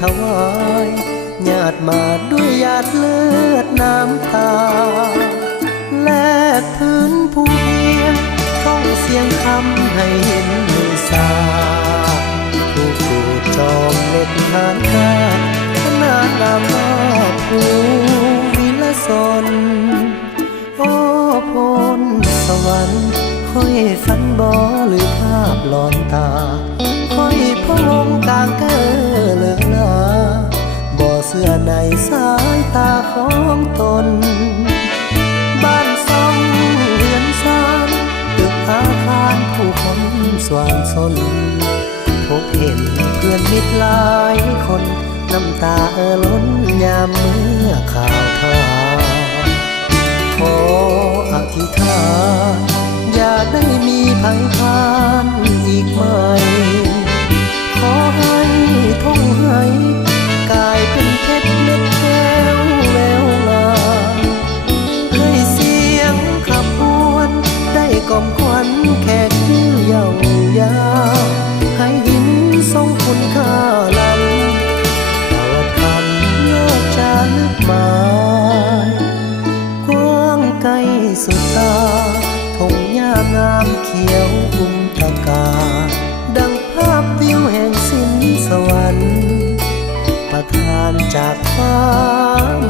ถวายญาติมาด้วยหยาดเลือดน้ำตาแลกพื้นภูเพียงต้องเสียงคำให้เห็นมือสาผู้กูจอมเล็ดหานกาขนาดนามว่าผู้วิลสนโอ้พลสวรรค์ค่อยฝันบ่หรือภาพหลอนตาค่อยพะวงกลางเก้อเลือลาบ่เสื้อในสายตาของตนบ้านซ่องเรือนซานตึกอาคารผู้คนสว่างสนพบเห็นเพื่อนมิตรหลายคนน้ำตาล้นยามเมื่อข่าวข่าวขออธิษฐานอย่าได้มีภัยผ่านอีกไหมขอให้ท่องให้กลายเป็นเพชรเม็ดแก้วแววงามให้เสียงขับพวนได้กล่อมขวัญแขกที่เยาวยาวให้หินทรงคุณค่าล้ำตลอดคำโลกจะลึกหมายกว้างไกลสุดตาทงหญ้างามเขียวอุ้มตะกาดังภาพวิวแห่งสิ้นสวรรค์ประทานจากฟ้า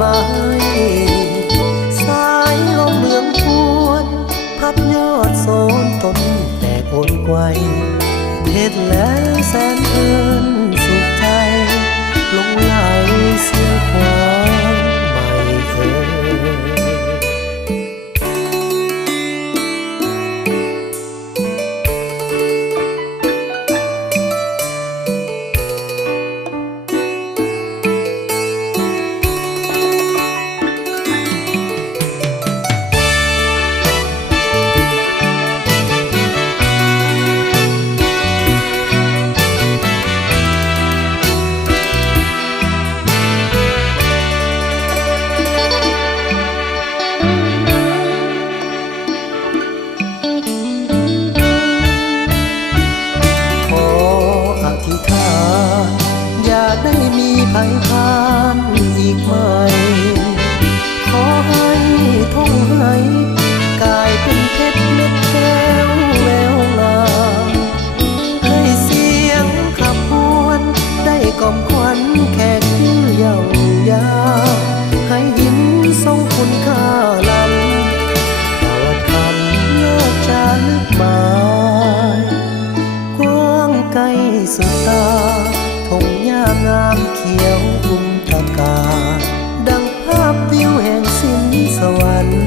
มาให้สายลมเมืองพวนพัดยอดโซนต้นแตกโอนไกวเพชรและแสนเพลินสุขใจลงไหลเสียงความไม่เคยอย่าได้มีภัยผ่านอีกไหมขอให้ท่องให้กลายเป็นเพชรเม็ดแก้วแววงามให้เสียงขับพวนได้กล่อมขวัญแขกที่เยาวยาวให้หินทรงคุณค่าล้ำตลอดคำโลกจะลึกหมายกว้างไกลสุดตาทงหญ้างามเขียวอุ้มตะกาดังภาพวิวแห่งสิ้นสวรรค์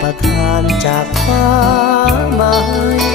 ประทานจากฟ้ามาให้